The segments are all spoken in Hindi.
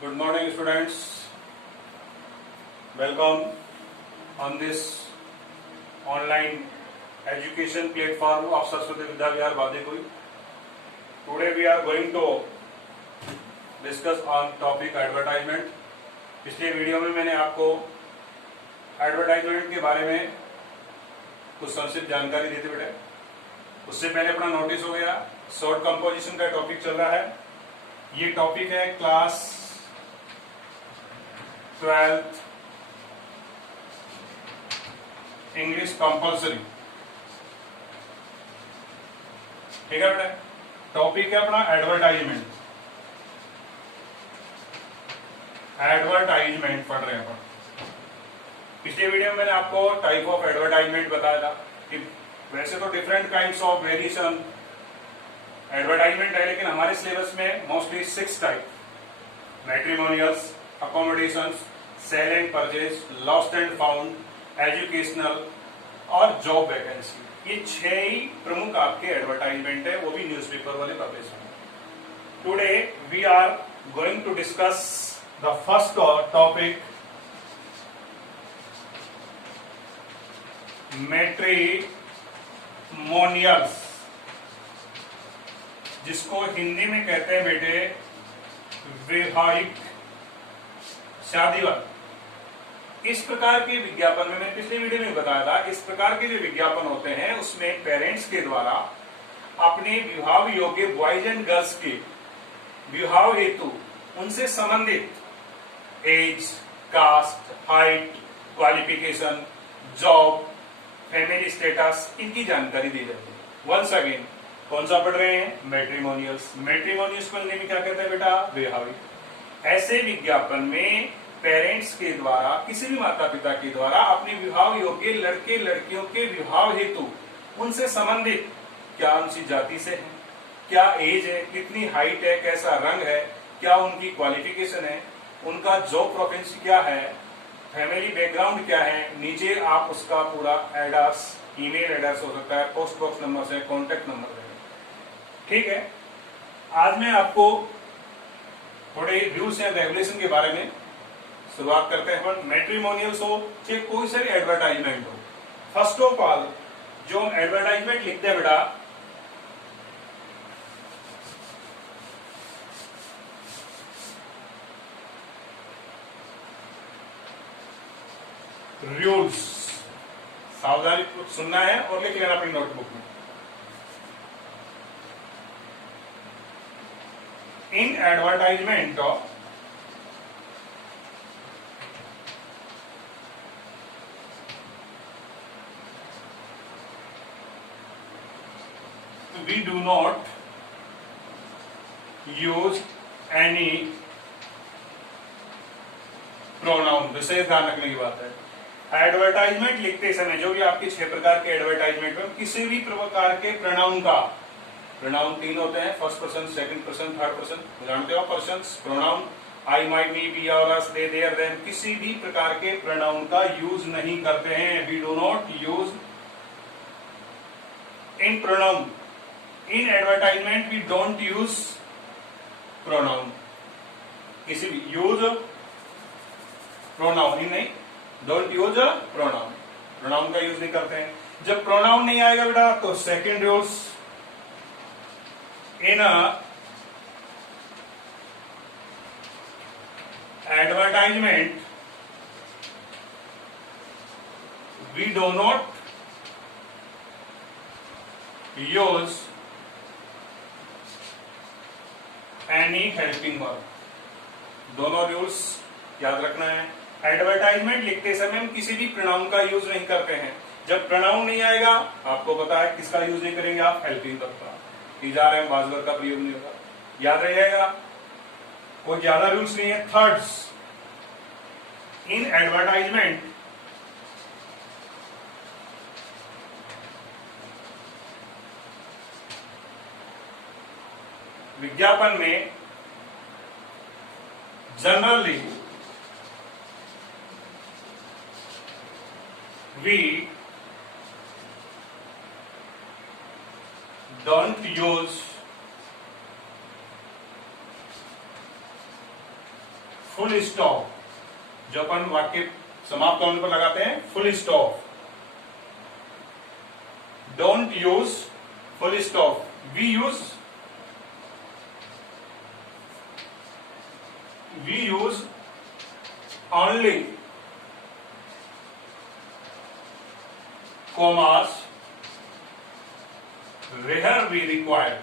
Good morning, students. Welcome on this online education platform of Saraswati Vidya Vihar Badikui. Today we are going to discuss on topic advertisement. पिछले वीडियो में मैंने आपको एडवर्टाइजमेंट के बारे में कुछ संक्षिप्त जानकारी दी थी बेटे। उससे पहले अपना नोटिस हो गया, शॉर्ट कंपोजिशन का टॉपिक चल रहा है। ये टॉपिक है क्लास 12th इंग्लिश कंपल्सरी। ठीक है बेटा, टॉपिक है अपना एडवर्टाइजमेंट। एडवर्टाइजमेंट पढ़ रहे हैं अपन। पिछले वीडियो में मैंने आपको टाइप ऑफ एडवर्टाइजमेंट बताया था कि वैसे तो different kinds of variation advertisement है, लेकिन हमारे सिलेबस में mostly 6 type: matrimonials, accommodations, sale and purchase, lost and found, educational और जॉब वैकेंसी। ये 6 ही प्रमुख आपके एडवर्टाइजमेंट है, वो भी न्यूज़पेपर वाले publish. Today we are going to discuss the first topic, matrimonials, जिसको हिंदी में कहते हैं बेटे वैवाहिक शादीवाद। इस प्रकार के विज्ञापन में मैंने पिछले वीडियो में बताया था, इस प्रकार के जो विज्ञापन होते हैं उसमें पेरेंट्स के द्वारा अपने विवाह योग्य बॉयज एंड गर्ल्स के विवाह हेतु उनसे संबंधित age, caste, height, qualification, job, family status, इनकी जानकारी दी जाती है। वंस अगेन कौन सा पढ़ रहे हैं? मैट्रिमोनियल्स। मैट्रिमोनियल्स को हिंदी में क्या कहते हैं बेटा? वैवाहिक। ऐसे विज्ञापन में पेरेंट्स के द्वारा, किसी भी माता पिता के द्वारा अपने विवाह योग्य लड़के लड़कियों के विवाह हेतु उनसे संबंधित, क्या उनकी जाति से है, क्या एज है, कितनी हाइट है, कैसा रंग है, क्या उनकी क्वालिफिकेशन है, उनका जॉब प्रोफेशन क्या है, फैमिली बैकग्राउंड क्या है, नीचे आप उसका पूरा एड्रेस, ईमेल एड्रेस हो सकता है, पोस्ट बॉक्स नंबर से, कॉन्टेक्ट नंबर है। ठीक है, आज मैं आपको थोड़े रूल्स एंड रेगुलेशन के बारे में शुरुआत करते हैं। अपन मैट्रिमोनियल्स हो चाहे कोई सा भी एडवर्टाइजमेंट हो, फर्स्ट ऑफ ऑल जो एडवर्टाइजमेंट लिखते हैं बेटा, रूल्स, सावधानी कुछ सुनना है और लिख लेना अपनी नोटबुक में। इन advertisement we do not use any pronoun। विशेष ध्यान रखने की बात है, एडवर्टाइजमेंट लिखते समय जो भी आपके 6 प्रकार के एडवर्टाइजमेंट में किसी भी प्रकार के प्रोनाउन का, प्रोनाउन 3 होते हैं, first person, second person, third person, जानते हो persons, pronoun I, my, me, we, और अस, दे, देयर, देम, किसी भी प्रकार के प्रोनाउन का यूज नहीं करते हैं। We do not use in pronoun. In advertisement we don't use pronoun. किसी भी यूज प्रोनाउन ही नहीं, डोंट यूज प्रोनाउन, प्रोनाउन का यूज नहीं करते हैं। जब प्रोनाउन नहीं आएगा बेटा तो second rules, in advertisement we do not use any helping verb. दोनों रूल्स याद रखना है। एडवर्टाइजमेंट लिखते समय हम किसी भी प्रोनाउन का यूज नहीं करते हैं। जब प्रोनाउन नहीं आएगा, आपको पता है किसका यूज नहीं करेंगे आप? हेल्पिंग वर्ब का, इजार एवं वाजवर का प्रयोग नहीं होगा। याद रहेगा, कोई ज्यादा रूल्स नहीं है। थर्ड्स, इन एडवर्टाइजमेंट विज्ञापन में generally we don't use full stop, जो अपन वाक्य समाप्त होने पर लगाते हैं, full stop. Don't use full stop, we use only commas where we require।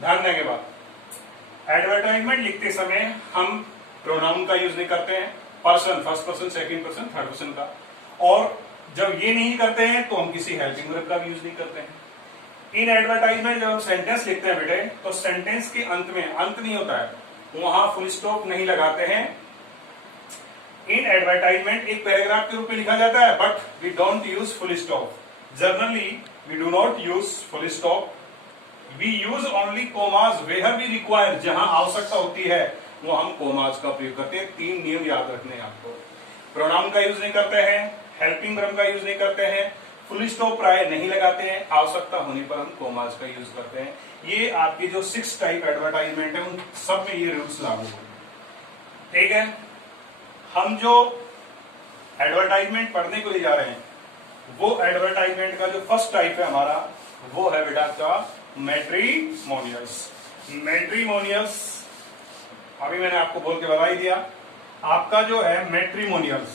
ध्यान देने के बाद एडवर्टाइजमेंट लिखते समय हम प्रोनाउन का यूज नहीं करते हैं, person, first person, second person, third person का। और जब ये नहीं करते हैं तो हम किसी हेल्पिंग वर्ब का भी यूज नहीं करते हैं। इन एडवर्टाइजमेंट जब हम सेंटेंस लिखते हैं बेटे, तो सेंटेंस के अंत में, अंत नहीं होता है, वहां फुल स्टॉप नहीं लगाते हैं। इन एडवर्टाइजमेंट एक पैराग्राफ के रूप में लिखा जाता है, but we don't use full stop. Generally we do not use full stop, we use only commas where we require. जहां आवश्यकता होती है वो हम कोमास का प्रयोग करते हैं। 3 नियम याद रखने हैं आपको। प्रोनाउन का यूज नहीं करते हैं, हेल्पिंग वर्ब का यूज नहीं करते हैं, फुल स्टॉप प्राय नहीं लगाते हैं, आवश्यकता होने पर हम कोमास का यूज करते हैं। ये आपके जो 6 टाइप एडवर्टाइजमेंट है, उन सब में ये रूल्स लागू होंगे। ठीक है, हम जो एडवर्टाइजमेंट पढ़ने को ले जा रहे हैं, वो एडवर्टाइजमेंट का जो फर्स्ट टाइप है हमारा, वो है बेटा का मैट्रिमोनियल्स। मैट्रिमोनियल्स अभी मैंने आपको बोल के बता ही दिया। आपका जो है मैट्रिमोनियल्स,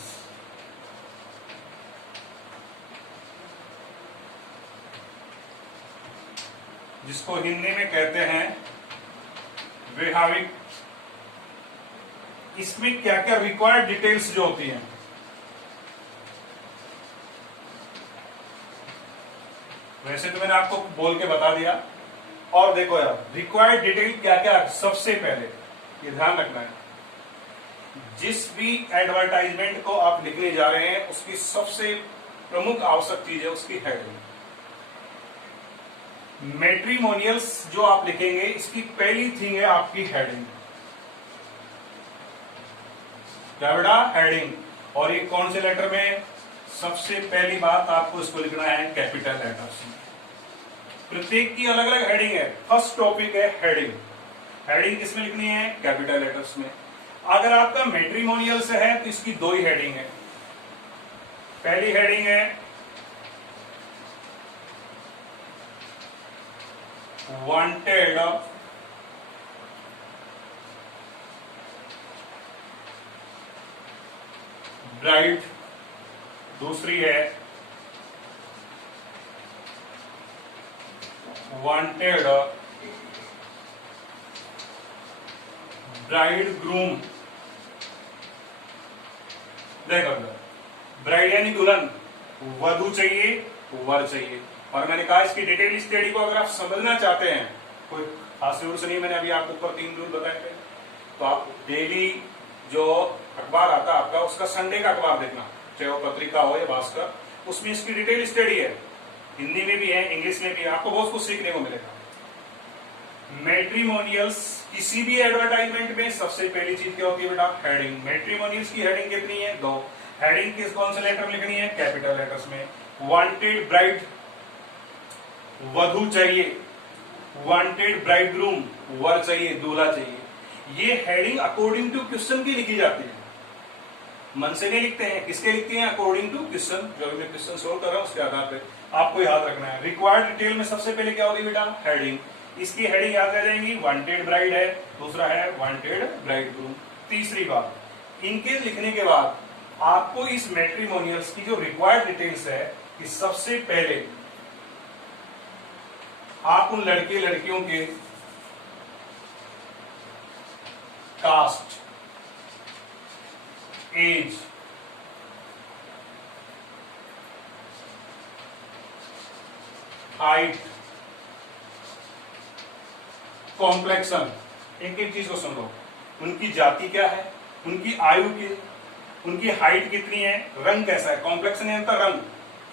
जिसको हिंदी में कहते हैं वैवाहिक, इसमें क्या क्या रिक्वायर्ड डिटेल्स जो होती हैं, वैसे तो मैंने आपको बोल के बता दिया। और देखो यार, रिक्वायर्ड डिटेल क्या क्या, सबसे पहले ये ध्यान रखना है, जिस भी एडवर्टाइजमेंट को आप लिखने जा रहे हैं उसकी सबसे प्रमुख आवश्यक चीज है उसकी हेडिंग। मैट्रिमोनियल्स जो आप लिखेंगे, इसकी पहली थिंग है आपकी हेडिंग। क्या बेटा? हेडिंग। और ये कौन से लेटर में? सबसे पहली बात आपको इसको लिखना है कैपिटल लेटर्स में। प्रत्येक की अलग अलग हेडिंग है। फर्स्ट टॉपिक है हेडिंग। हेडिंग किसमें लिखनी है? कैपिटल लेटर्स में। अगर आपका मैट्रिमोनियल से है तो इसकी 2 ही हेडिंग है। पहली हेडिंग है वांटेड ब्राइड, दूसरी है वांटेड ब्राइड ग्रूम। देखो, ब्राइड यानी दुल्हन, वधू चाहिए, वर चाहिए। और मैंने कहा इसकी डिटेल स्टडी को अगर आप समझना चाहते हैं, कोई खास रूल्स नहीं, मैंने अभी आपको ऊपर 3 रूल बताए थे, तो आप डेली जो अखबार आता है आपका, उसका संडे का अखबार देखना, चाहे वो पत्रिका हो या भास्कर, उसमें इसकी डिटेल स्टडी है। हिंदी में भी है, इंग्लिश में भी है, आपको बहुत कुछ सीखने को मिलेगा। मैट्रिमोनियल्स किसी भी एडवर्टाइजमेंट में सबसे पहली चीज क्या होती है बेटा? हेडिंग। मैट्रिमोनियल्स की हेडिंग कितनी है? 2। हेडिंग किस कौन से लेटर में लिखनी है? कैपिटल लेटर्स में। वांटेड ब्राइड, वधू चाहिए। वांटेड ब्राइड ग्रूम, वर चाहिए, दूल्हा चाहिए। ये हेडिंग अकॉर्डिंग टू क्वेश्चन की लिखी जाती है, मन से नहीं लिखते हैं। किसके लिखते हैं? According to question. जो मैं क्वेश्चन सोल्व कर रहा हूं उसके आधार पे आपको याद रखना है। रिक्वायर्ड डिटेल में सबसे पहले क्या होगी बेटा? हेडिंग। इसकी हेडिंग याद रह जाएंगी, वांटेड ब्राइड है, दूसरा है वांटेड ब्राइड ग्रूम। तीसरी बात, इनके लिखने के बाद आपको इस मैट्रिमोनियल्स की जो रिक्वायर्ड डिटेल्स है, कि सबसे पहले आप उन लड़के लड़कियों के कास्ट, एज, हाइट, कॉम्प्लेक्शन, एक एक चीज को समझो। उनकी जाति क्या है, उनकी आयु की, उनकी हाइट कितनी है, रंग कैसा है। कॉम्प्लेक्शन यानी रंग,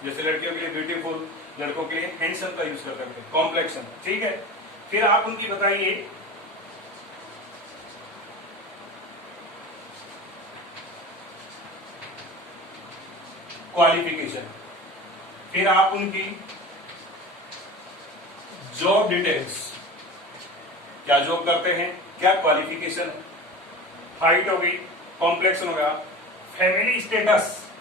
जैसे लड़कियों के लिए ब्यूटीफुल, लड़कों के लिए हैंडसम का यूज करते हैं कॉम्प्लेक्शन, ठीक है। फिर आप उनकी बताइए क्वालिफिकेशन, फिर आप उनकी जॉब डिटेल्स, क्या जॉब करते हैं, क्या क्वालिफिकेशन है, हाइट होगी, कॉम्प्लेक्शन होगा, फैमिली स्टेटस,